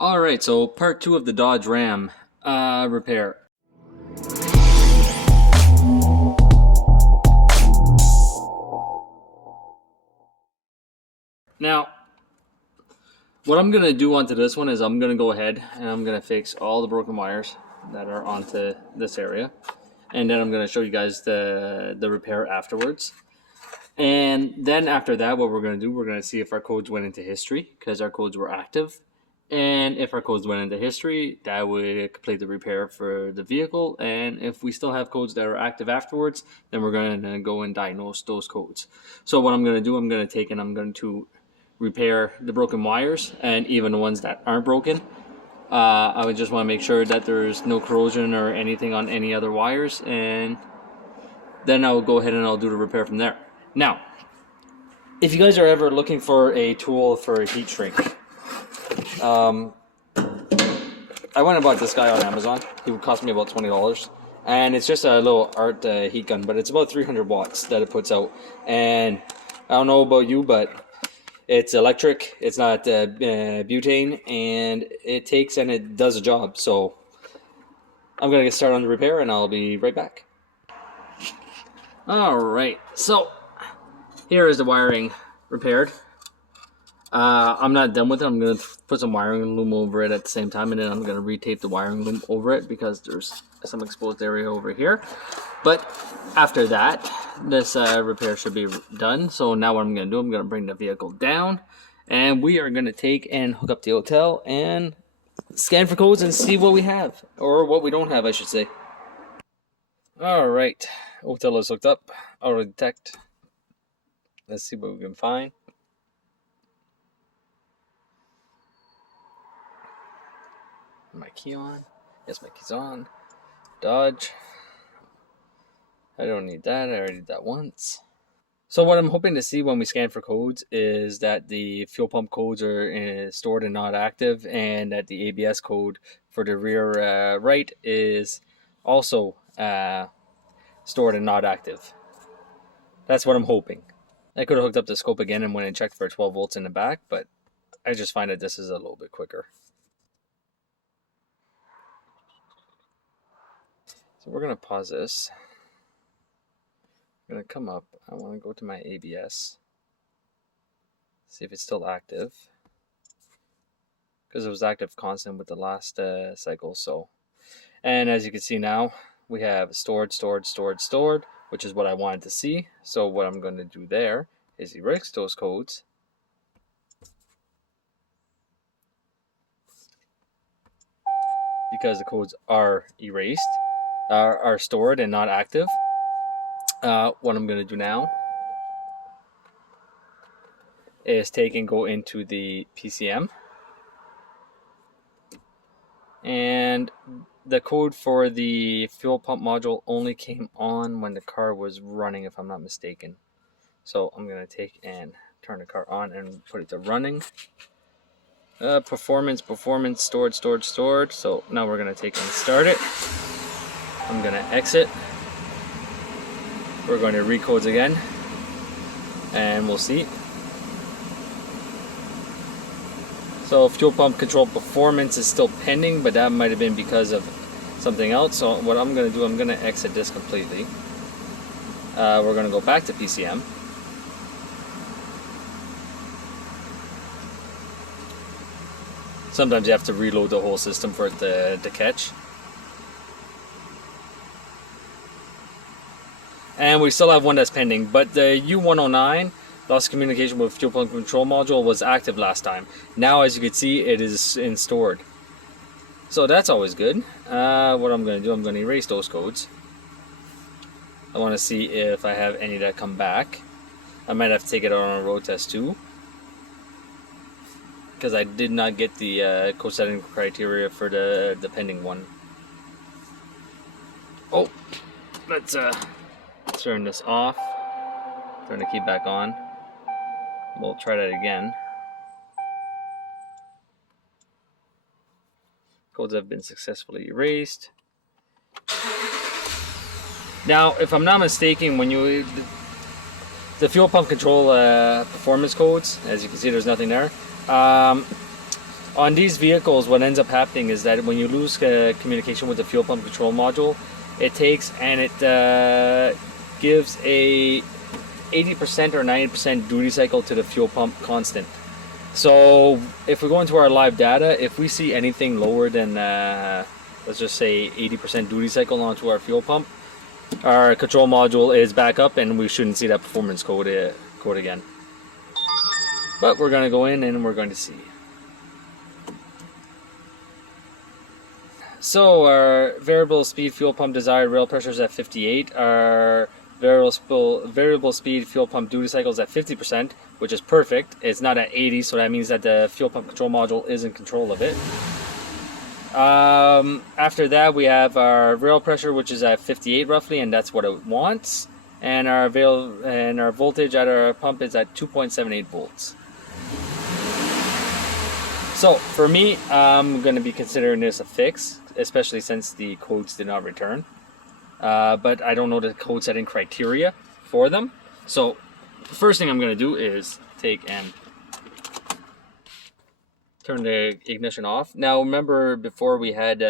Alright, so part 2 of the Dodge Ram repair. Now, what I'm going to do onto this one is I'm going to go ahead and I'm going to fix all the broken wires that are onto this area. And then I'm going to show you guys the repair afterwards. And then after that, what we're going to do, we're going to see if our codes went into history, because our codes were active. And if our codes went into history, that would complete the repair for the vehicle. And if we still have codes that are active afterwards, then we're going to go and diagnose those codes. So what I'm going to do, I'm going to take and I'm going to repair the broken wires and even the ones that aren't broken. I would just want to make sure that there's no corrosion or anything on any other wires, and then I'll go ahead and I'll do the repair from there. Now, if you guys are ever looking for a tool for a heat shrink, I went and bought this guy on Amazon. He would cost me about $20, and it's just a little art heat gun, but it's about 300 watts that it puts out. And I don't know about you, but it's electric, it's not butane, and it takes and it does a job. So I'm gonna get started on the repair and I'll be right back. Alright, so here is the wiring repaired. I'm not done with it. I'm going to put some wiring loom over it at the same time, and then I'm going to retape the wiring loom over it because there's some exposed area over here. But after that, this repair should be done. So now what I'm going to do, I'm going to bring the vehicle down, and we are going to take and hook up the hotel and scan for codes and see what we have, or what we don't have, I should say. Alright, hotel is hooked up, auto detect. Let's see what we can find. My key on? Yes, my key's on. Dodge. I don't need that. I already did that once. So what I'm hoping to see when we scan for codes is that the fuel pump codes are stored and not active, and that the ABS code for the rear right is also stored and not active. That's what I'm hoping. I could have hooked up the scope again and went and checked for 12 volts in the back, but I just find that this is a little bit quicker. So we're going to pause this. I'm going to come up. I want to go to my ABS. See if it's still active. Because it was active constant with the last cycle. So, and as you can see now, we have stored, which is what I wanted to see. So what I'm going to do there is erase those codes. Because the codes are erased. Are stored and not active. What I'm going to do now is take and go into the PCM, and the code for the fuel pump module only came on when the car was running, if I'm not mistaken. So I'm going to take and turn the car on and put it to running. Performance, stored. So now we're going to take and start it. I'm going to exit. We're going to recodes again, and we'll see. So fuel pump control performance is still pending, but that might have been because of something else. So what I'm going to do, I'm going to exit this completely. We're going to go back to PCM. Sometimes you have to reload the whole system for it to catch. And we still have one that's pending, but the U109 lost communication with fuel pump control module was active last time. Now, as you can see, it is stored. So that's always good. What I'm going to do, I'm going to erase those codes. I want to see if I have any that come back. I might have to take it out on a road test too, because I did not get the code setting criteria for the pending one. Oh, let's turn this off, turn the key back on. We'll try that again. Codes have been successfully erased. Now, if I'm not mistaken, when you the fuel pump control performance codes, as you can see, there's nothing there. On these vehicles, what ends up happening is that when you lose communication with the fuel pump control module, it takes and it gives a 80% or 90% duty cycle to the fuel pump constant. So if we go into our live data, if we see anything lower than let's just say 80% duty cycle onto our fuel pump, our control module is back up and we shouldn't see that performance code again. But we're going to go in and we're going to see. So our variable speed fuel pump desired rail pressure is at 58. Our variable speed fuel pump duty cycle is at 50%, which is perfect. It's not at 80, so that means that the fuel pump control module is in control of it. After that, we have our rail pressure, which is at 58 roughly, and that's what it wants. And our voltage at our pump is at 2.78 volts. So for me, I'm going to be considering this a fix, especially since the codes did not return. But I don't know the code setting criteria for them. So the first thing I'm going to do is take and turn the ignition off. Now remember before we had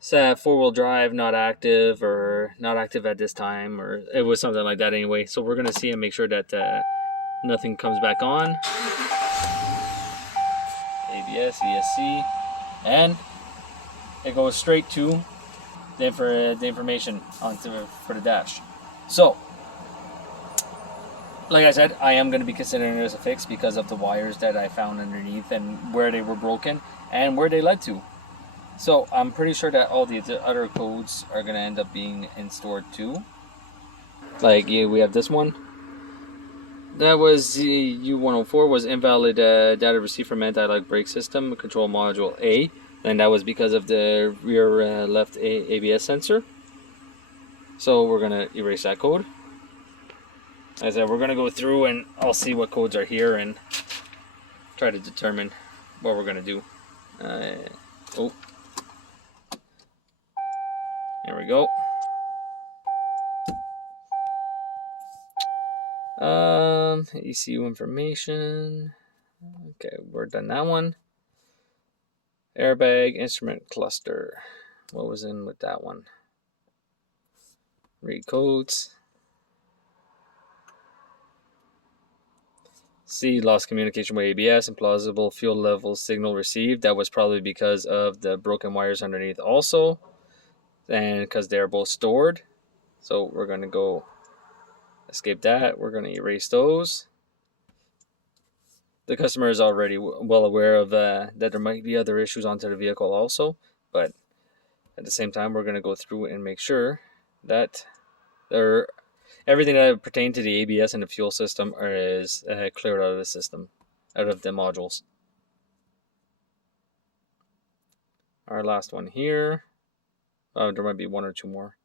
four-wheel drive not active or not active at this time, or it was something like that anyway. So we're going to see and make sure that nothing comes back on. ABS, ESC, and it goes straight to the information for the dash. So, like I said, I am going to be considering it as a fix because of the wires that I found underneath and where they were broken and where they led to. So I'm pretty sure that all the other codes are going to end up being stored too. Like we have this one. That was U104 was invalid data received from anti-lock brake system control module A, and that was because of the rear left ABS sensor. So we're gonna erase that code. As I said, we're gonna go through and I'll see what codes are here and try to determine what we're gonna do. Oh, there we go. ECU information. Okay, we're done that one. Airbag instrument cluster. What was in with that one? Read codes. C, lost communication with ABS, implausible fuel level signal received. That was probably because of the broken wires underneath also, and because they're both stored. So we're going to go escape that. We're going to erase those. The customer is already well aware of that there might be other issues onto the vehicle also, but at the same time we're going to go through and make sure that everything that pertains to the ABS and the fuel system is cleared out of the system, out of the modules. Our last one here. Oh, there might be one or two more.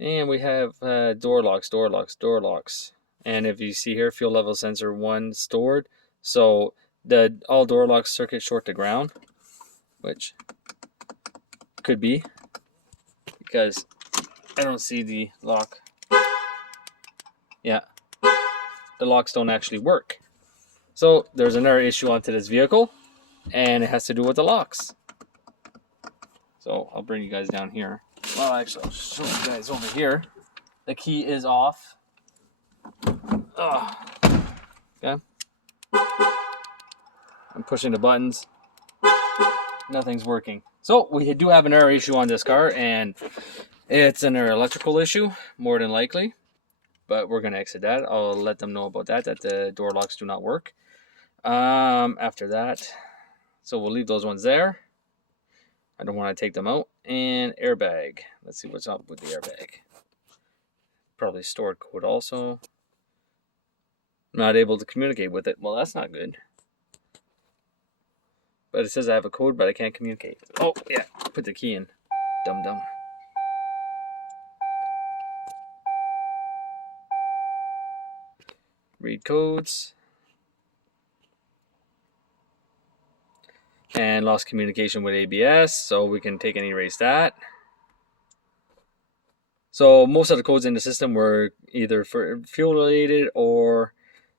And we have door locks. And if you see here, fuel level sensor 1 stored. So all door locks circuit short to ground, which could be because I don't see the lock. Yeah, the locks don't actually work. So there's another issue onto this vehicle, and it has to do with the locks. So I'll bring you guys down here. Well, actually, I'll show you guys over here. The key is off. Okay. I'm pushing the buttons. Nothing's working. So we do have an error issue on this car, and it's an electrical issue, more than likely. But we're going to exit that. I'll let them know about that the door locks do not work. After that, so we'll leave those ones there. I don't want to take them out. And airbag. Let's see what's up with the airbag. Probably stored code also. Not able to communicate with it. Well, that's not good. But it says I have a code, but I can't communicate. Oh, yeah. Put the key in. Dum-dum. Read codes. And lost communication with ABS, so we can take and erase that. So most of the codes in the system were either for fuel related or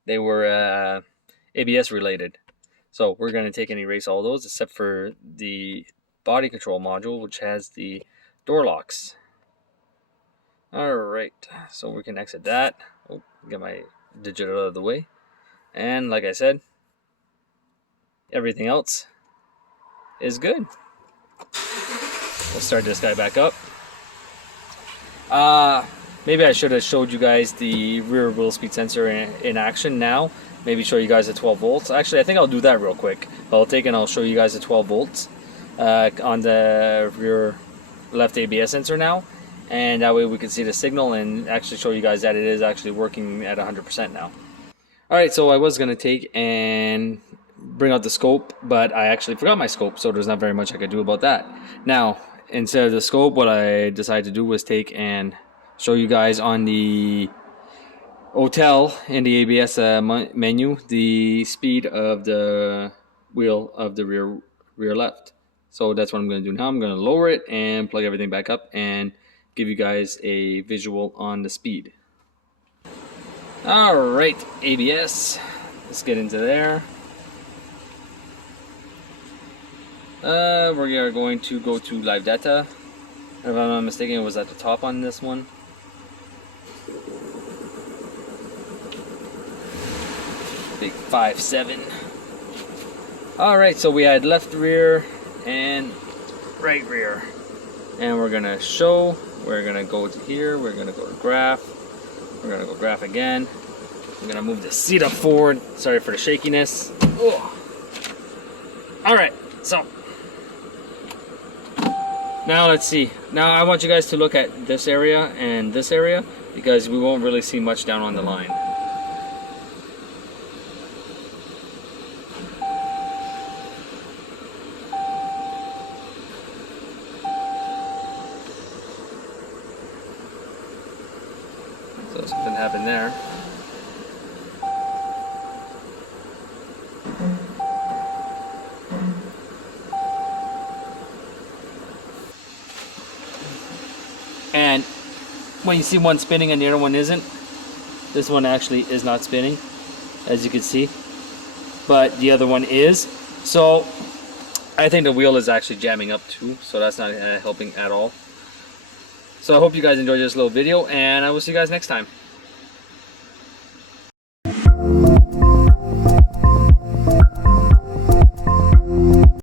they were ABS related. So we're going to take and erase all those except for the body control module, which has the door locks. Alright, so we can exit that. Oh, get my digit out of the way. And like I said, everything else is good. We'll start this guy back up. Maybe I should have showed you guys the rear wheel speed sensor in action now. Maybe show you guys the 12 volts. Actually, I think I'll do that real quick. I'll take and I'll show you guys the 12 volts on the rear left ABS sensor now. And that way we can see the signal and actually show you guys that it is actually working at 100% now. Alright, so I was going to take and bring out the scope, but I actually forgot my scope, so there's not very much I could do about that. Now, instead of the scope, what I decided to do was take and show you guys on the hotel in the ABS menu the speed of the wheel of the rear left. So that's what I'm going to do now. I'm going to lower it and plug everything back up and give you guys a visual on the speed. Alright, ABS, let's get into there. We are going to go to live data. If I'm not mistaken, it was at the top on this one. Big 5.7. Alright, so we had left rear and right rear. And we're going to show, we're going to go to here, we're going to go to graph, we're going to go graph again. I'm going to move the seat up forward. Sorry for the shakiness. Alright, so now let's see. Now I want you guys to look at this area and this area because we won't really see much down on the line. So something happened there. And when you see one spinning and the other one isn't, this one actually is not spinning, as you can see, but the other one is. So I think the wheel is actually jamming up too, so that's not helping at all. So I hope you guys enjoyed this little video, and I will see you guys next time.